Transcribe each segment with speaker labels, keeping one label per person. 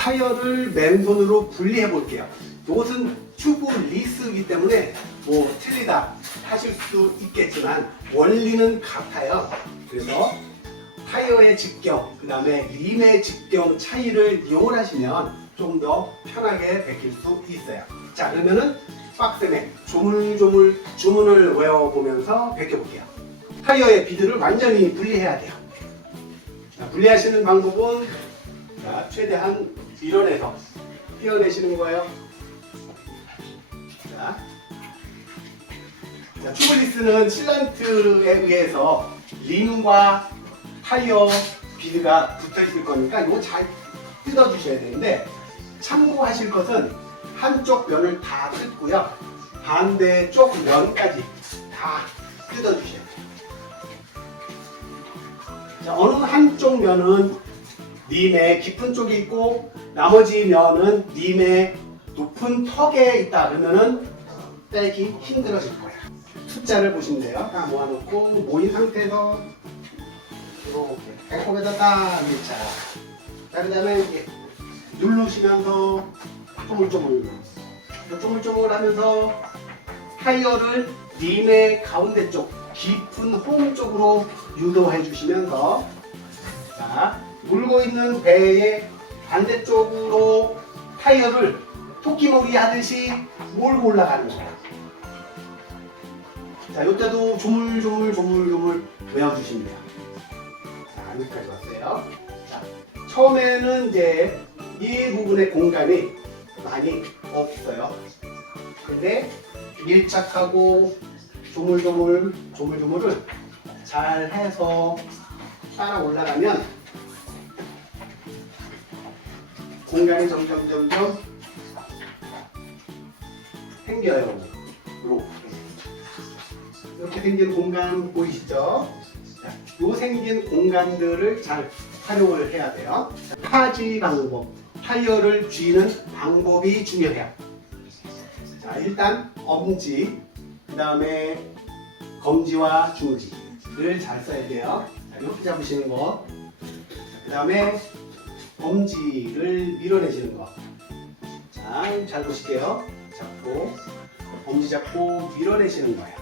Speaker 1: 타이어를 맨손으로 분리해 볼게요. 이것은 튜브 리스이기 때문에 뭐 틀리다 하실 수 있겠지만 원리는 같아요. 그래서 타이어의 직경, 그 다음에 림의 직경 차이를 이용하시면 좀 더 편하게 베낄 수 있어요. 자, 그러면은 박스에 조물조물 주문을 외워보면서 베껴볼게요. 타이어의 비드를 완전히 분리해야 돼요. 자, 분리하시는 방법은 자, 최대한 밀어내서 떼어내시는 거예요. 자, 자 튜블리스는 실란트에 의해서 림과 타이어 비드가 붙어 있을 거니까 이거 잘 뜯어 주셔야 되는데 참고하실 것은 한쪽 면을 다 뜯고요 반대쪽 면까지 다 뜯어 주셔야 돼요. 자 어느 한쪽 면은 님의 깊은 쪽에 있고 나머지 면은 님의 높은 턱에 있다 그러면은 빼기 힘들어질 거예요. 숫자를 보시면 돼요. 다 모아놓고 모인 상태에서 이렇게 배꼽에다 딱 밀자. 자, 그 다음에 누르시면서 쪼물쪼물. 쪼물쪼물 하면서 타이어를 림의 가운데 쪽, 깊은 홈 쪽으로 유도해 주시면서 자, 물고 있는 배의 반대쪽으로 타이어를 토끼몰이 하듯이 몰고 올라가는 거예요. 자, 이때도 조물조물 조물조물 돼요. 자, 여기까지 왔어요. 자, 처음에는 이제 이 부분의 공간이 많이 없어요. 근데 밀착하고 조물조물 조물조물을 잘 해서 따라 올라가면 공간이 점점 점점 생겨요. 이렇게. 생긴 공간 보이시죠? 자, 요 생긴 공간들을 잘 활용을 해야 돼요. 타지 방법, 타이어를 쥐는 방법이 중요해요. 자, 일단 엄지, 그 다음에 검지와 중지를 잘 써야 돼요. 자, 이렇게 잡으시는 거. 그 다음에 엄지를 밀어내시는 거. 자, 잘 보실게요. 잡고, 엄지 잡고 밀어내시는 거예요.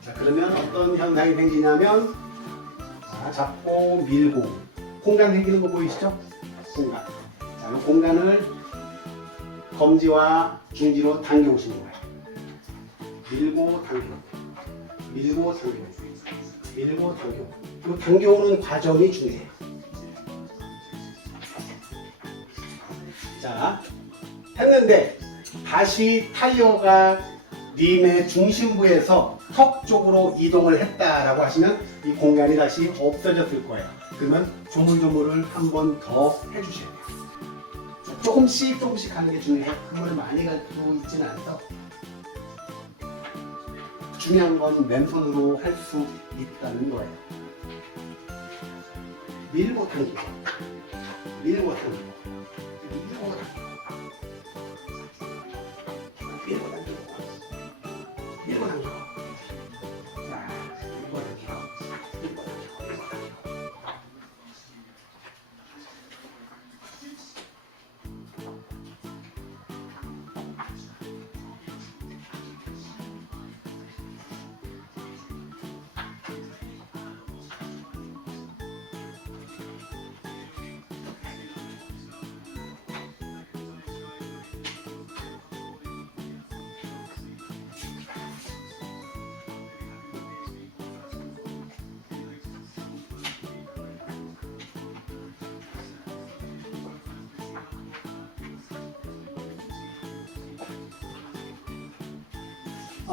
Speaker 1: 자, 그러면 어떤 현상이 생기냐면, 자, 잡고 밀고, 공간 생기는 거 보이시죠? 공간. 자, 이 공간을 검지와 중지로 당겨오시는 거예요. 밀고 당겨. 밀고 당겨. 밀고 당겨. 이 당겨오는 과정이 중요해요. 자, 했는데 다시 타이어가 림의 중심부에서 턱 쪽으로 이동을 했다라고 하시면 이 공간이 다시 없어졌을 거예요. 그러면 조물조물을 한 번 더 해주셔야 돼요. 자, 조금씩 조금씩 하는 게 중요해요. 그걸 많이 가지고 있지는 않아서 중요한 건 맨손으로 할 수 있다는 거예요. 밀고 당기고 밀고 당기고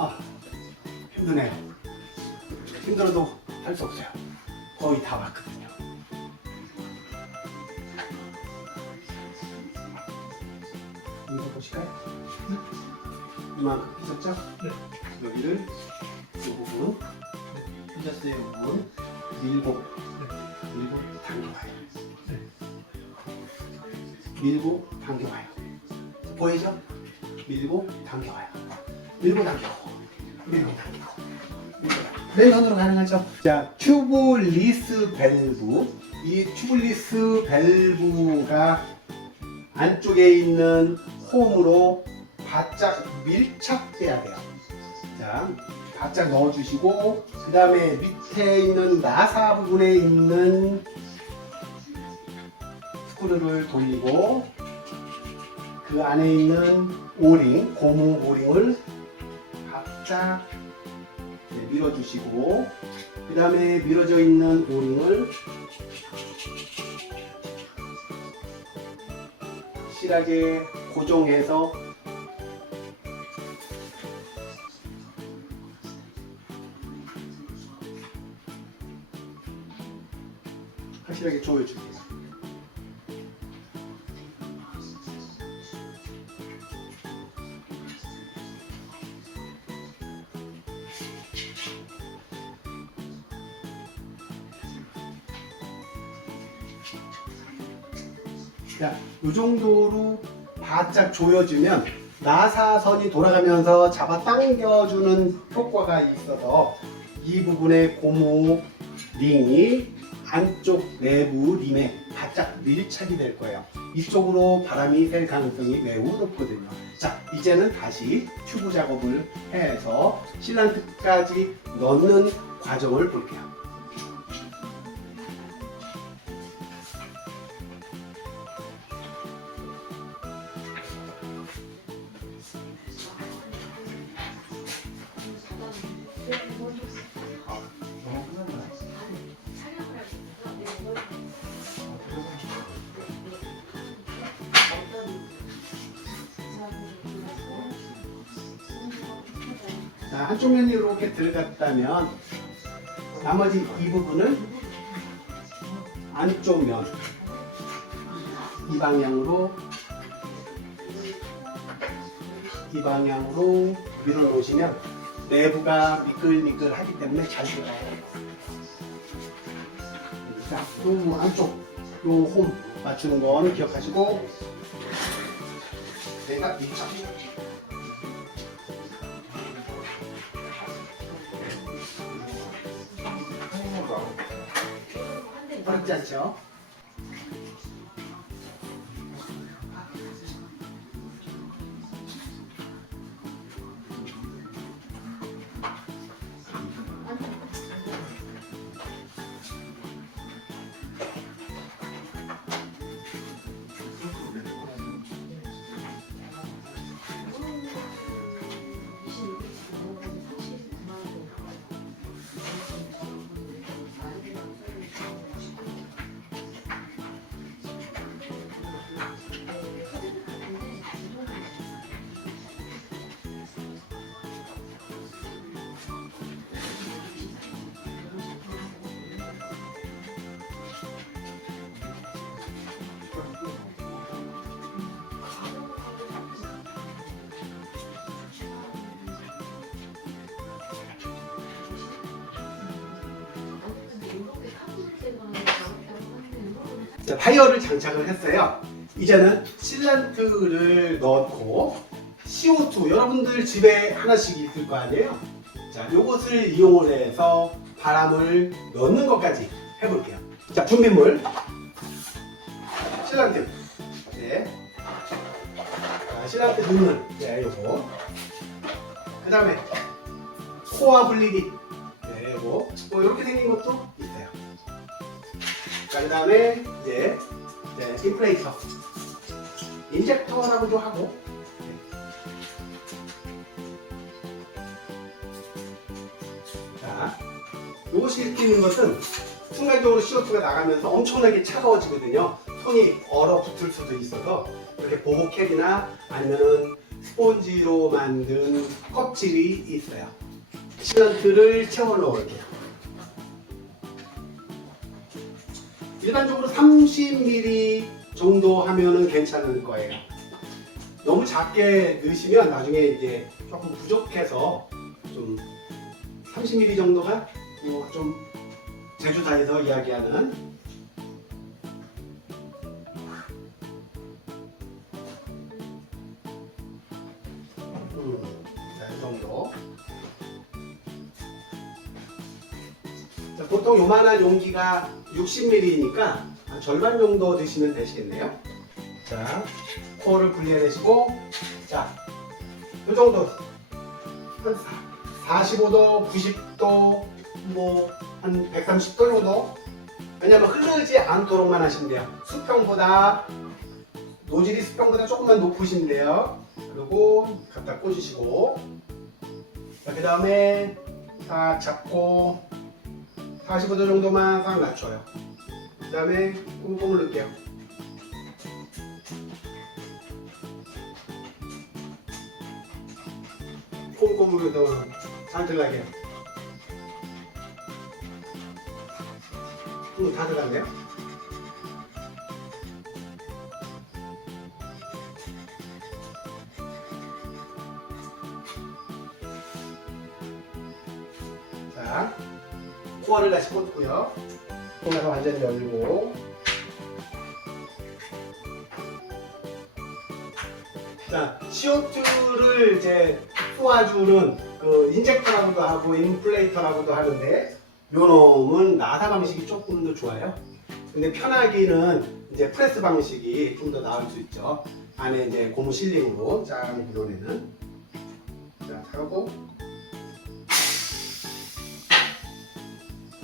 Speaker 1: 아 힘드네요. 힘들어도 할 수 없어요. 거의 다 왔거든요. 이거 보실까요? 이만큼 삐졌죠?
Speaker 2: 네.
Speaker 1: 여기를 이 부분 삐졌어요. 이 부분 밀고 밀고 당겨와요.
Speaker 2: 네.
Speaker 1: 밀고 당겨와요. 보이죠? 밀고 당겨와요. 밀고 당겨. 맨손으로 가능하죠? 자, 튜블리스 밸브. 이 튜블리스 밸브가 안쪽에 있는 홈으로 바짝 밀착돼야 돼요. 자, 바짝 넣어주시고 그 다음에 밑에 있는 나사 부분에 있는 스크루를 돌리고 그 안에 있는 오링, 고무 오링을 네, 밀어주시고 그 다음에 밀어져 있는 오링을 실하게 고정해서 확실하게 조여줄게요. 자, 이 정도로 바짝 조여주면 나사선이 돌아가면서 잡아 당겨주는 효과가 있어서 이 부분의 고무 링이 안쪽 내부 림에 바짝 밀착이 될 거예요. 이쪽으로 바람이 셀 가능성이 매우 높거든요. 자, 이제는 다시 튜브 작업을 해서 실란트까지 넣는 과정을 볼게요. 면이 이렇게 들어갔다면 나머지 이 부분을 안쪽 면 이 방향으로 이 방향으로 밀어 놓으시면 내부가 미끌미끌하기 때문에 잘 들어가요. 자, 요 안쪽 요 홈 맞추는 거는 기억하시고 내가 밀착 어 타이어를 장착을 했어요. 이제는 실란트를 넣고 CO2 여러분들 집에 하나씩 있을 거 아니에요? 자, 요것을 이용을 해서 바람을 넣는 것까지 해볼게요. 자, 준비물 실란트. 네. 자, 실란트 넣는 네, 요거. 그 다음에 코어 분리기. 네, 요거. 뭐 이렇게 생긴 것도. 자, 그 다음에 이제, 이제 인플레이터. 인젝터라고도 하고. 자, 요것이 끼는 것은 순간적으로 CO2가 나가면서 엄청나게 차가워지거든요. 손이 얼어붙을 수도 있어서 이렇게 보호캡이나 아니면은 스폰지로 만든 껍질이 있어요. 실런트를 채워 넣을게요. 일반적으로 30mm 정도 하면은 괜찮을 거예요. 너무 작게 넣으시면 나중에 이제 조금 부족해서 좀 30mm 정도가 뭐 좀 제주사에서 이야기하는 음, 자, 이 정도. 자, 보통 요만한 용기가 60ml니까 절반 정도 드시면 되시겠네요. 자, 코어를 분리해내시고 자, 이 정도 한 45도, 90도, 뭐 한 130도 정도 왜냐면 흐르지 않도록만 하시면 돼요. 수평보다 노즐이 수평보다 조금만 높으시면 돼요. 그리고 갖다 꽂으시고 그 다음에 딱 잡고 45도 정도만 딱 낮춰요. 그 다음에 꽁꽁을 넣을게요. 꽁꽁을 넣어 잘 들어가게요. 음, 다 들어갔네요. 자, 코어를 다시 꽂고요. 코너가 완전히 열리고. 자, CO2를 이제 쏘아주는 그 인젝터라고도 하고 인플레이터라고도 하는데 요 놈은 나사 방식이 조금 더 좋아요. 근데 편하기는 이제 프레스 방식이 좀 더 나을 수 있죠. 안에 이제 고무 실링으로 짠 이번에는 자 하고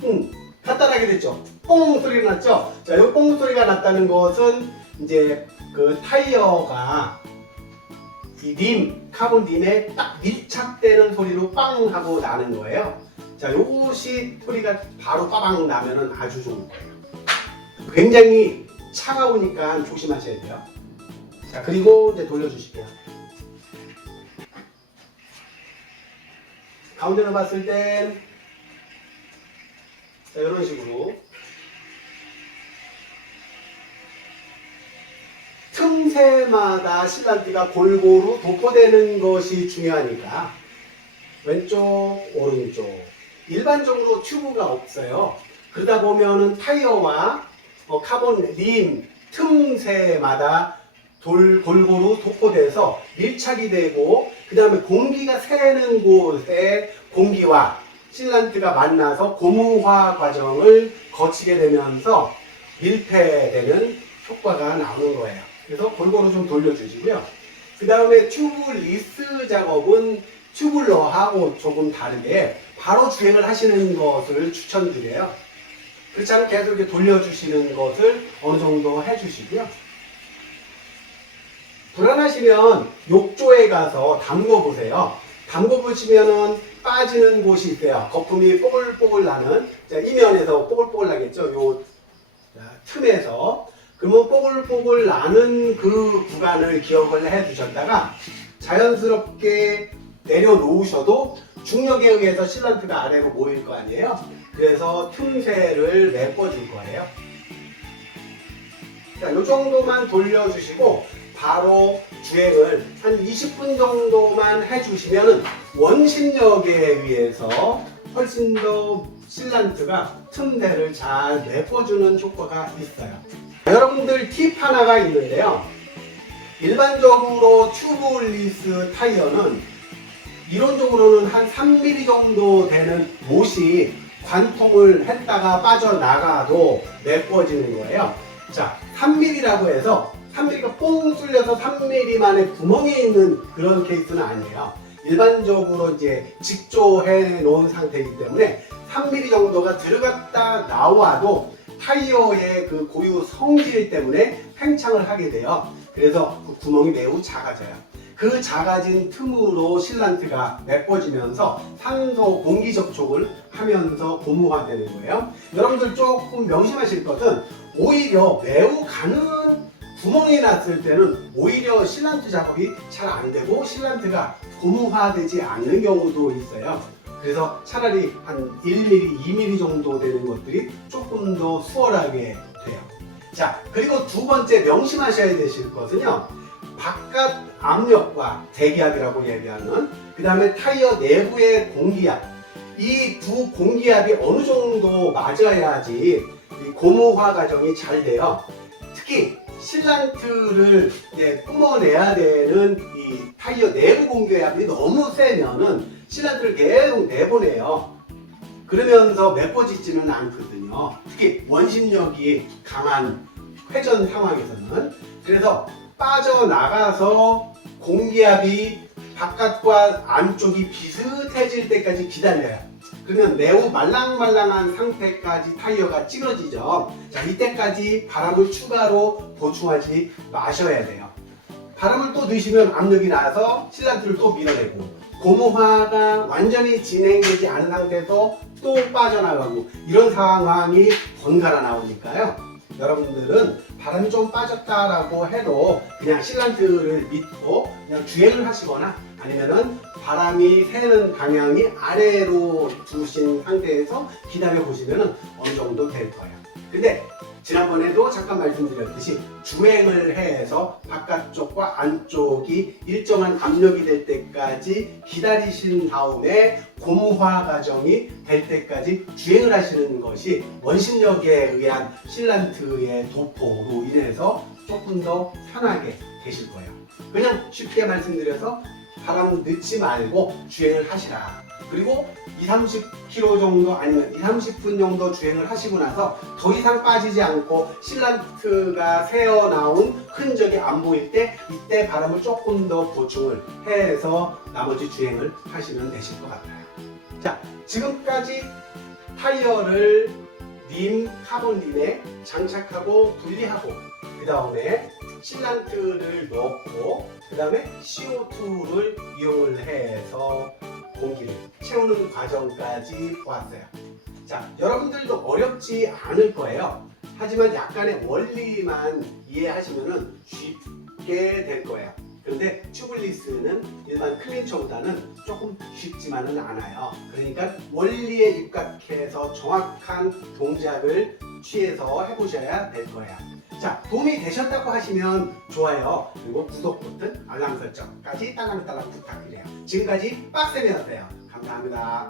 Speaker 1: 음 간단하게 됐죠. 뽕 소리가 났죠. 자, 이 뽕 소리가 났다는 것은 이제 그 타이어가 이 림, 카본 림에 딱 밀착되는 소리로 빵 하고 나는 거예요. 자, 요것이 소리가 바로 빠방 나면은 아주 좋은 거예요. 굉장히 차가우니까 조심하셔야 돼요. 자, 그리고 이제 돌려주실게요. 가운데로 봤을 땐 자, 이런 식으로 틈새마다 실란티가 골고루 도포되는 것이 중요하니까 왼쪽, 오른쪽 일반적으로 튜브가 없어요. 그러다 보면은 타이어와 어, 카본 림 틈새마다 돌 골고루 도포돼서 밀착이 되고 그 다음에 공기가 새는 곳에 공기와 실란트가 만나서 고무화 과정을 거치게 되면서 밀폐되는 효과가 나오는 거예요. 그래서 골고루 좀 돌려주시고요. 그 다음에 튜브 리스 작업은 튜블러하고 조금 다르게 바로 주행을 하시는 것을 추천드려요. 그렇지 않으면 계속 이렇게 돌려주시는 것을 어느 정도 해주시고요. 불안하시면 욕조에 가서 담궈 보세요. 담궈 보시면은 빠지는 곳이 있어요. 거품이 뽀글뽀글 나는 자, 이면에서 뽀글뽀글 나겠죠. 요 자, 틈에서 그러면 뽀글뽀글 나는 그 구간을 기억을 해 두셨다가 자연스럽게 내려놓으셔도 중력에 의해서 실란트가 아래로 모일 거 아니에요. 그래서 틈새를 메꿔줄 거예요. 자, 요 정도만 돌려주시고 바로 주행을 한 20분 정도만 해주시면 원심력에 의해서 훨씬 더 실란트가 틈새를 잘 메꿔주는 효과가 있어요. 여러분들 팁 하나가 있는데요. 일반적으로 튜브리스 타이어는 이론적으로는 한 3mm 정도 되는 못이 관통을 했다가 빠져나가도 메꿔지는 거예요. 자, 3mm라고 해서 3mm가 뽕 뚫려서 3mm만의 구멍이 있는 그런 케이스는 아니에요. 일반적으로 이제 직조해 놓은 상태이기 때문에 3mm 정도가 들어갔다 나와도 타이어의 그 고유 성질 때문에 팽창을 하게 돼요. 그래서 그 구멍이 매우 작아져요. 그 작아진 틈으로 실란트가 메꿔지면서 산소 공기 접촉을 하면서 고무화되는 거예요. 여러분들 조금 명심하실 것은 오히려 매우 가는 구멍이 났을 때는 오히려 실란트 작업이 잘 안 되고 실란트가 고무화되지 않는 경우도 있어요. 그래서 차라리 한 1mm, 2mm 정도 되는 것들이 조금 더 수월하게 돼요. 자, 그리고 두 번째 명심하셔야 되실 것은요. 바깥 압력과 대기압이라고 얘기하는 그 다음에 타이어 내부의 공기압 이 두 공기압이 어느 정도 맞아야지 이 고무화 과정이 잘 돼요. 특히 실란트를 이제 뿜어내야 되는 이 타이어 내부 공기압이 너무 세면은 실란트를 계속 내보내요. 그러면서 메꿔지지는 않거든요. 특히 원심력이 강한 회전 상황에서는 그래서 빠져나가서 공기압이 바깥과 안쪽이 비슷해질 때까지 기다려요. 그러면 매우 말랑말랑한 상태까지 타이어가 찌그러지죠. 자, 이때까지 바람을 추가로 보충하지 마셔야 돼요. 바람을 또 넣으시면 압력이 나서 실란트를 또 밀어내고 고무화가 완전히 진행되지 않은 상태에서 또 빠져나가고 이런 상황이 번갈아 나오니까요. 여러분들은 바람이 좀 빠졌다라고 해도 그냥 실란트를 믿고 그냥 주행을 하시거나 아니면은 바람이 새는 방향이 아래로 두신 상태에서 기다려 보시면은 어느 정도 될 거예요. 근데 지난번에도 잠깐 말씀드렸듯이 주행을 해서 바깥쪽과 안쪽이 일정한 압력이 될 때까지 기다리신 다음에 고무화 과정이 될 때까지 주행을 하시는 것이 원심력에 의한 실란트의 도포로 인해서 조금 더 편하게 되실 거예요. 그냥 쉽게 말씀드려서 바람 넣지 말고 주행을 하시라. 그리고 2, 30km 정도 아니면 2, 30분 정도 주행을 하시고 나서 더 이상 빠지지 않고 실란트가 새어 나온 흔적이 안 보일 때 이때 바람을 조금 더 보충을 해서 나머지 주행을 하시면 되실 것 같아요. 자, 지금까지 타이어를 림 카본림에 장착하고 분리하고 그 다음에 실란트를 넣고 그 다음에 CO2를 이용을 해서 공기를 채우는 과정까지 보았어요. 자, 여러분들도 어렵지 않을 거예요. 하지만 약간의 원리만 이해하시면 쉽게 될 거예요. 그런데 튜블리스는 일반 클린처보다는 조금 쉽지만은 않아요. 그러니까 원리에 입각해서 정확한 동작을 취해서 해보셔야 될 거예요. 자, 도움이 되셨다고 하시면 좋아요. 그리고 구독 버튼, 알람 설정까지 딸랑딸랑 부탁드려요. 지금까지 빡쌤이었어요. 감사합니다.